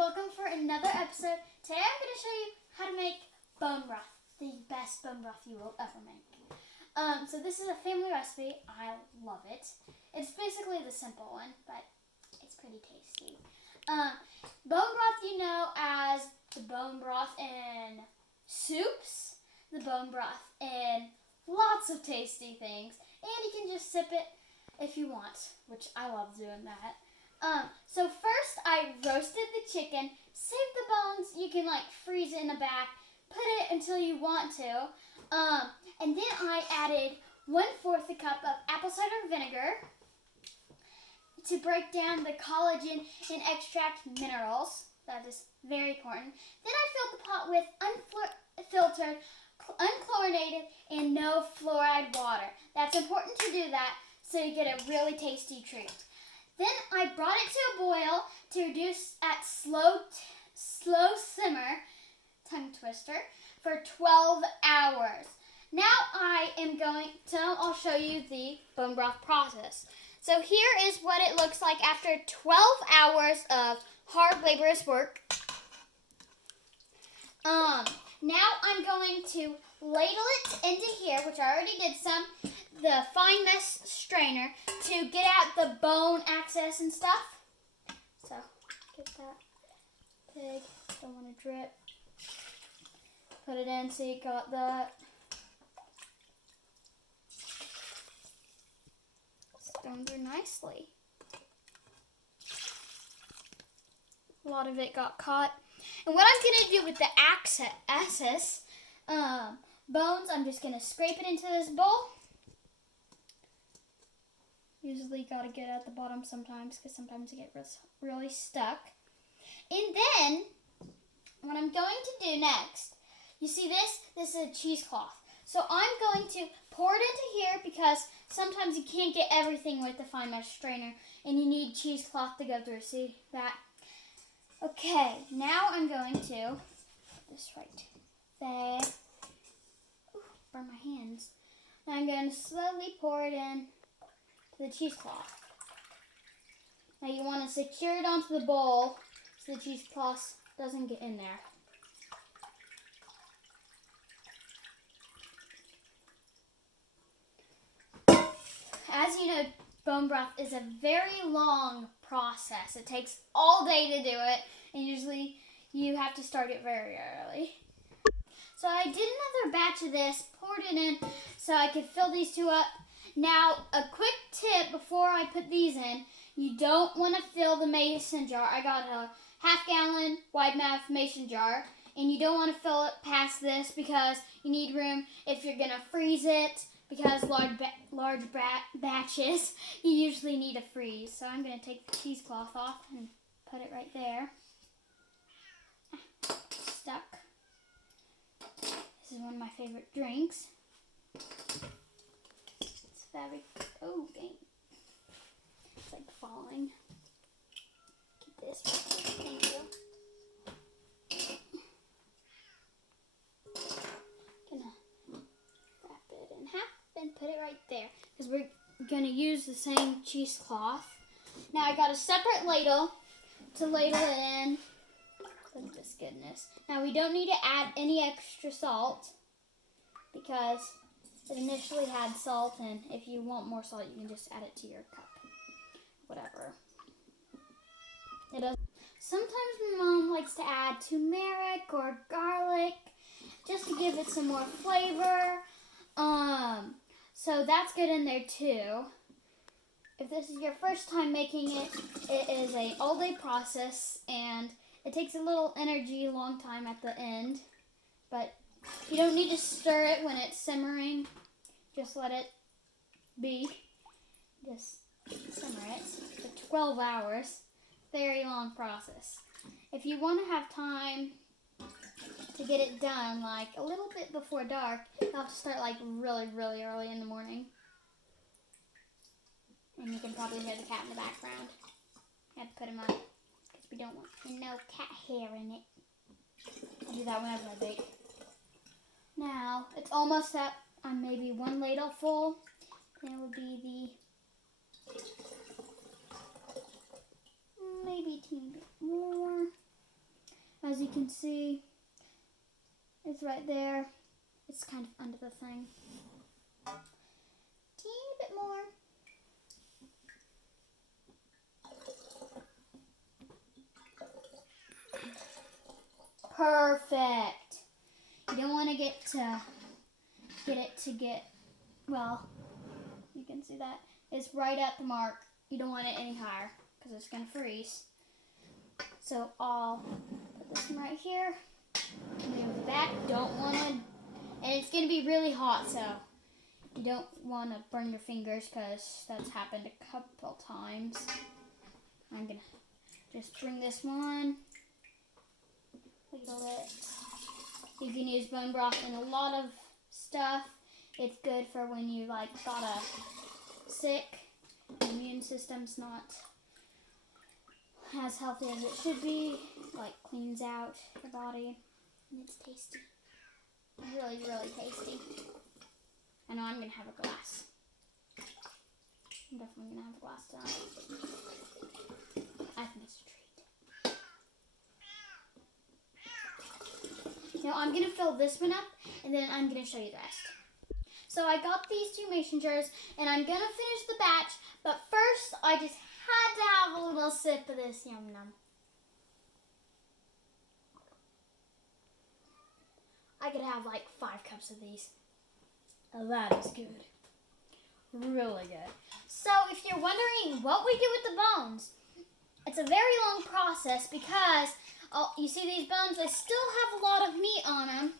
welcome for another episode. Today I'm going to show you how to make bone broth, the best bone broth you will ever make. So this is a family recipe. I love it. It's basically the simple one, but it's pretty tasty. Bone broth you know as the bone broth in soups, the bone broth in lots of tasty things, and you can just sip it if you want, which I love doing that. So first I roasted the chicken, saved the bones. You can freeze it in a bag, put it until you want to. And then I added 1/4 a cup of apple cider vinegar to break down the collagen and extract minerals. That is very important. Then I filled the pot with unfiltered, unchlorinated, and no fluoride water. That's important to do that so you get a really tasty treat. Then I brought it to a boil to reduce at slow simmer, tongue twister, for 12 hours. Now I'll show you the bone broth process. So here is what it looks like after 12 hours of hard laborious work. Now I'm going to ladle it into here, which I already did some, the fine mesh strainer to get out the bone excess and stuff. So get that pig, don't want to drip. Put it in so you got that. Going through nicely. A lot of it got caught. And what I'm going to do with the excess bones, I'm just going to scrape it into this bowl. Usually got to get at the bottom sometimes because sometimes it gets really stuck. And then what I'm going to do next, you see this? This is a cheesecloth. So I'm going to pour it into here because sometimes you can't get everything with the fine mesh strainer and you need cheesecloth to go through. See that? Okay, now I'm going to put this right there. Ooh, burn my hands. Now I'm going to slowly pour it in to the cheesecloth. Now you want to secure it onto the bowl so the cheesecloth doesn't get in there. As you know, bone broth is a very long process. It takes all day to do it, and usually you have to start it very early. So I did another batch of this, poured it in so I could fill these two up. Now, a quick tip before I put these in, you don't want to fill the mason jar. I got a 1/2 gallon wide mouth mason jar, and you don't want to fill it past this because you need room if you're going to freeze it. Because large batches, you usually need a freeze. So I'm going to take the cheesecloth off and put it right there. Stuck. This is one of my favorite drinks. It's very, dang. It's like falling. Get this. Thank you. And put it right there because we're going to use the same cheesecloth. Now I got a separate ladle to ladle it in. Look at this goodness. Now we don't need to add any extra salt because it initially had salt, and if you want more salt you can just add it to your cup. Whatever. Sometimes my mom likes to add turmeric or garlic just to give it some more flavor. So that's good in there too. If this is your first time making it, it is an all-day process and it takes a little energy, a long time at the end. But you don't need to stir it when it's simmering. Just let it be. Just simmer it for 12 hours. Very long process. If you want to have time to get it done a little bit before dark, you'll have to start really, really early in the morning. And you can probably hear the cat in the background. I have to put him up because we don't want no cat hair in it. I do that whenever I bake. Now, it's almost up. I'm maybe one ladle full. Then it would be maybe a teeny bit more. As you can see, it's right there. It's kind of under the thing. Teeny bit more. Perfect. You don't want to get well, you can see that. It's right at the mark. You don't want it any higher because it's going to freeze. So I'll put this one right here. Move the back. Don't want to, and it's going to be really hot, so you don't want to burn your fingers because that's happened a couple times. I'm going to just bring this one. Ladle it. You can use bone broth in a lot of stuff. It's good for when you got a sick, immune system's not as healthy as it should be. Cleans out your body. And it's tasty. Really, really tasty. I know I'm going to have a glass. I'm definitely going to have a glass tonight. I think it's a treat. Now I'm going to fill this one up, and then I'm going to show you the rest. So I got these 2 mason jars, and I'm going to finish the batch, but first I just had to have a little sip of this yum num. I could have 5 cups of these. Oh, that is good. Really good. So if you're wondering what we do with the bones, it's a very long process because you see these bones, they still have a lot of meat on them.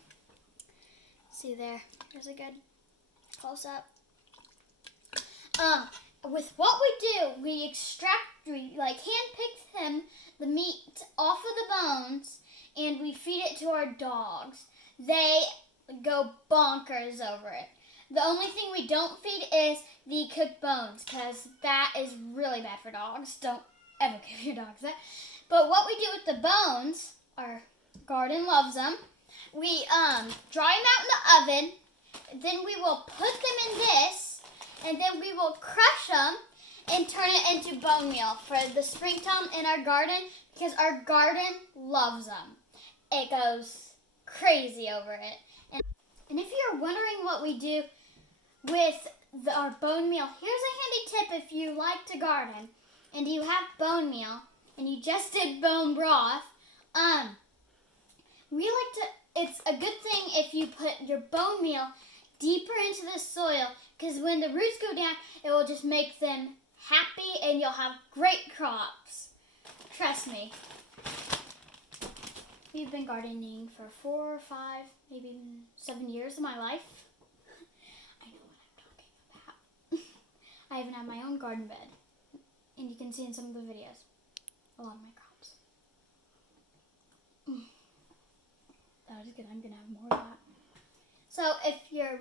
See there, there's a good close up. With what we do, we hand pick the meat off of the bones, and we feed it to our dogs. They go bonkers over it. The only thing we don't feed is the cooked bones, because that is really bad for dogs. Don't ever give your dogs that. But what we do with the bones, our garden loves them. We dry them out in the oven. Then we will put them in this, and then we will crush them and turn it into bone meal for the springtime in our garden, because our garden loves them. It goes crazy over it. And if you're wondering what we do with our bone meal, here's a handy tip if you like to garden and you have bone meal and you just did bone broth. It's a good thing if you put your bone meal deeper into the soil, because when the roots go down, it will just make them happy and you'll have great crops. Trust me. We've been gardening for 4 or 5, maybe 7 years of my life. I know what I'm talking about. I even have my own garden bed. And you can see in some of the videos, a lot of my crops. That was good. I'm going to have more of that. So if you're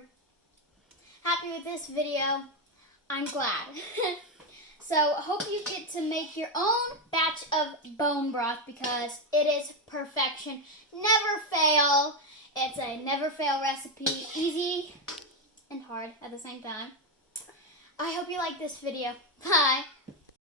happy with this video, I'm glad. So hope you get to make your own batch of bone broth, because it is perfection. Never fail. It's a never fail recipe. Easy and hard at the same time. I hope you like this video. Bye.